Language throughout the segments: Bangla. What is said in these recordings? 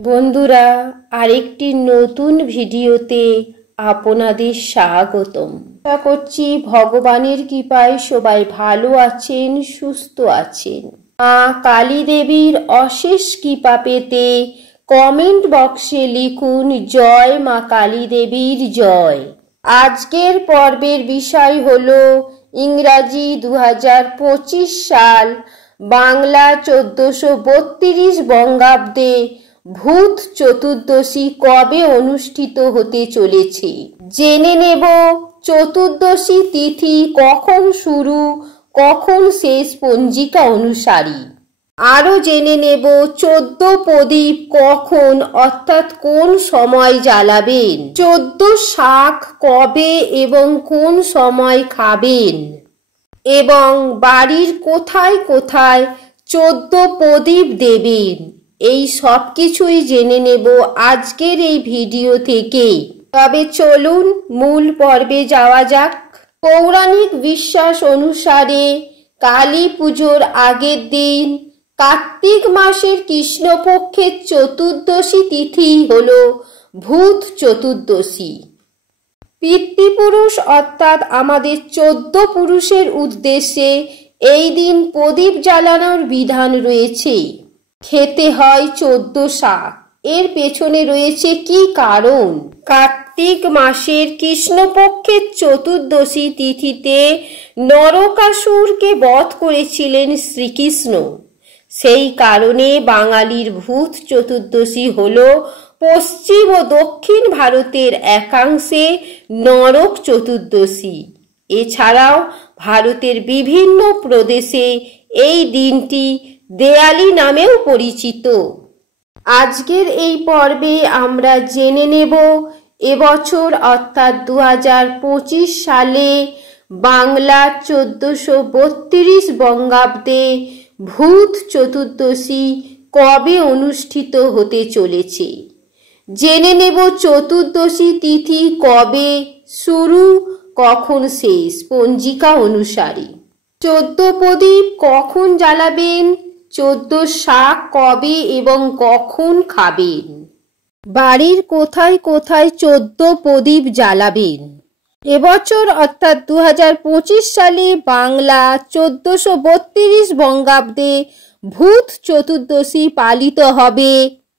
বন্ধুরা, আরেকটি নতুন ভিডিওতে আপনাদের স্বাগতম। আশা করছি ভগবানের কৃপায় সবাই ভালো আছেন, সুস্থ আছেন। মা কালী দেবীর অশেষ কৃপা পেতে কমেন্ট বক্সে লিখুন জয় মা কালী দেবীর জয়। আজকের পর্বের বিষয় হলো ইংরাজি 2025 সাল বাংলা 1432 বঙ্গাব্দে ভূত চতুর্দশী কবে অনুষ্ঠিত হতে চলেছে। জেনে নেব চতুর্দশী তিথি কখন শুরু, কখন শেষ পঞ্জিকা অনুসারী। আরও জেনে নেব 14 প্রদীপ কখন অর্থাৎ কোন সময় জ্বালাবেন, 14 শাক কবে এবং কোন সময় খাবেন, এবং বাড়ির কোথায় কোথায় 14 প্রদীপ দেবেন। এই সব কিছুই জেনে নেব আজকের এই ভিডিও থেকে। তবে চলুন মূল পর্বে যাওয়া যাক। পৌরাণিক বিশ্বাস অনুসারে কালী পুজোর আগের দিন কার্তিক মাসের কৃষ্ণপক্ষের চতুর্দশী তিথি হল ভূত চতুর্দশী। পিতৃপুরুষ অর্থাৎ আমাদের 14 পুরুষের উদ্দেশ্যে এই দিন প্রদীপ জ্বালানোর বিধান রয়েছে। খেতে হয় 14 শাক। এর পেছনে রয়েছে কি কারণ? কার্তিক মাসের কৃষ্ণপক্ষের চতুর্দশী তিথিতে নরকাসুরকে বধ করেছিলেন শ্রীকৃষ্ণ। সেই কারণে বাঙালির ভূত চতুর্দশী হল পশ্চিম ও দক্ষিণ ভারতের একাংশে নরক চতুর্দশী। এছাড়াও ভারতের বিভিন্ন প্রদেশে এই দিনটি দেয়ালি নামেও পরিচিত। আজকের এই পর্বে আমরা জেনে নেব এবছর অর্থাৎ 2025 সালে বাংলা 1432 বঙ্গাব্দে ভূত চতুর্দশী কবে অনুষ্ঠিত হতে চলেছে। জেনে নেব চতুর্দশী তিথি কবে শুরু, কখন শেষ পঞ্জিকা অনুসারী। 14 প্রদীপ কখন জ্বালাবেন, 14 শাক কবে এবং কখন খাবেন, বাড়ির কোথায় কোথায় 14 প্রদীপ জ্বালাবেন। এবছর অর্থাৎ 2025 সালে বাংলা 1432 বঙ্গাব্দে ভূত চতুর্দশী পালিত হবে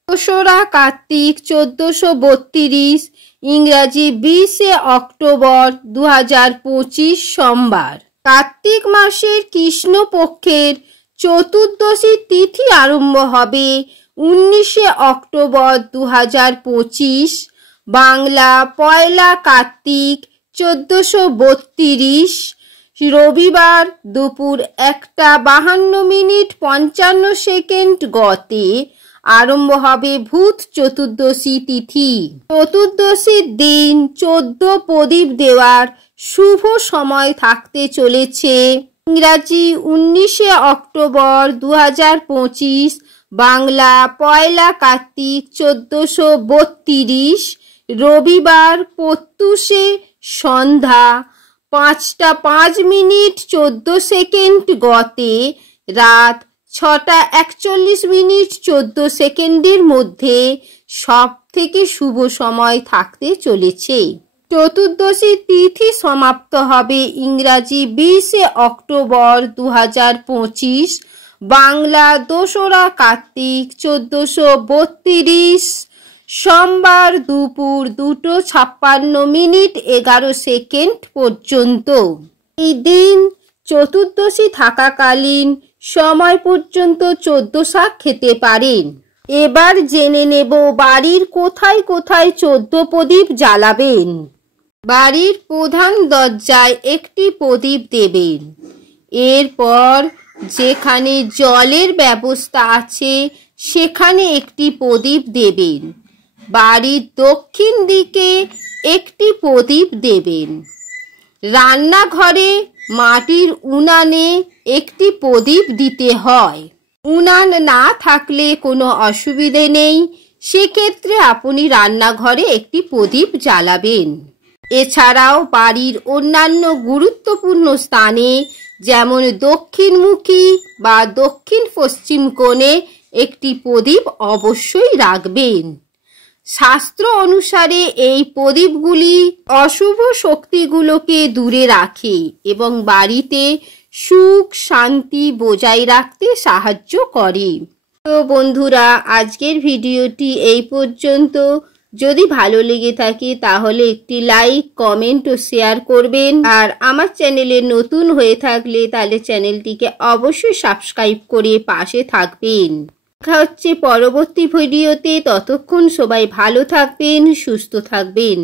2রা কার্তিক 1432, ইংরাজি 20 অক্টোবর 2025 সোমবার। কার্তিক মাসের কৃষ্ণপক্ষের চতুর্দশী তিথি আরম্ভ হবে 19 অক্টোবর 2025, বাংলা 1 কার্তিক 1432, রবিবার দুপুর 1:52:55 গতে আরম্ভ হবে ভূত চতুর্দশী তিথি। চতুর্দশীর দিন 14 প্রদীপ দেওয়ার শুভ সময় থাকতে চলেছে ইংরাজি 19 অক্টোবর 2025, বাংলা 1 কার্তিক 1432, রবিবার প্রত্যুষে সন্ধ্যা 5:05:14 গতে রাত 6:41:14 মধ্যে সব থেকে শুভ সময় থাকতে চলেছে। চতুর্দশী তিথি সমাপ্ত হবে ইংরাজি 20 অক্টোবর 2025, বাংলা 2রা কার্তিক 1432, সোমবার দুপুর 2:56:11 পর্যন্ত। এই দিন চতুর্দশী থাকাকালীন সময় পর্যন্ত 14 শাক খেতে পারেন। এবার জেনে নেব বাড়ির কোথায় কোথায় 14 প্রদীপ জ্বালাবেন। বাড়ির প্রধান দরজায় একটি প্রদীপ দেবেন। এরপর যেখানে জলের ব্যবস্থা আছে সেখানে একটি প্রদীপ দেবেন। বাড়ির দক্ষিণ দিকে একটি প্রদীপ দেবেন। রান্নাঘরে মাটির উনানে একটি প্রদীপ দিতে হয়। উনান না থাকলে কোনো অসুবিধে নেই, সেক্ষেত্রে আপনি রান্নাঘরে একটি প্রদীপ জ্বালাবেন। এছাড়াও বাড়ির অন্যান্য গুরুত্বপূর্ণ স্থানে যেমন দক্ষিণমুখী বা দক্ষিণ পশ্চিম কোণে একটি প্রদীপ অবশ্যই রাখবেন। শাস্ত্র অনুসারে এই প্রদীপগুলি অশুভ শক্তিগুলোকে দূরে রাখে এবং বাড়িতে সুখ শান্তি বজায় রাখতে সাহায্য করে। তো বন্ধুরা, আজকের ভিডিওটি এই পর্যন্ত। যদি ভালো লেগে থাকে তাহলে একটি লাইক, কমেন্ট ও শেয়ার করবেন। আর আমার চ্যানেলে নতুন হয়ে থাকলে তাহলে চ্যানেলটিকে অবশ্যই সাবস্ক্রাইব করে পাশে থাকবেন। দেখা হচ্ছে পরবর্তী ভিডিওতে। ততক্ষণ সবাই ভালো থাকবেন, সুস্থ থাকবেন।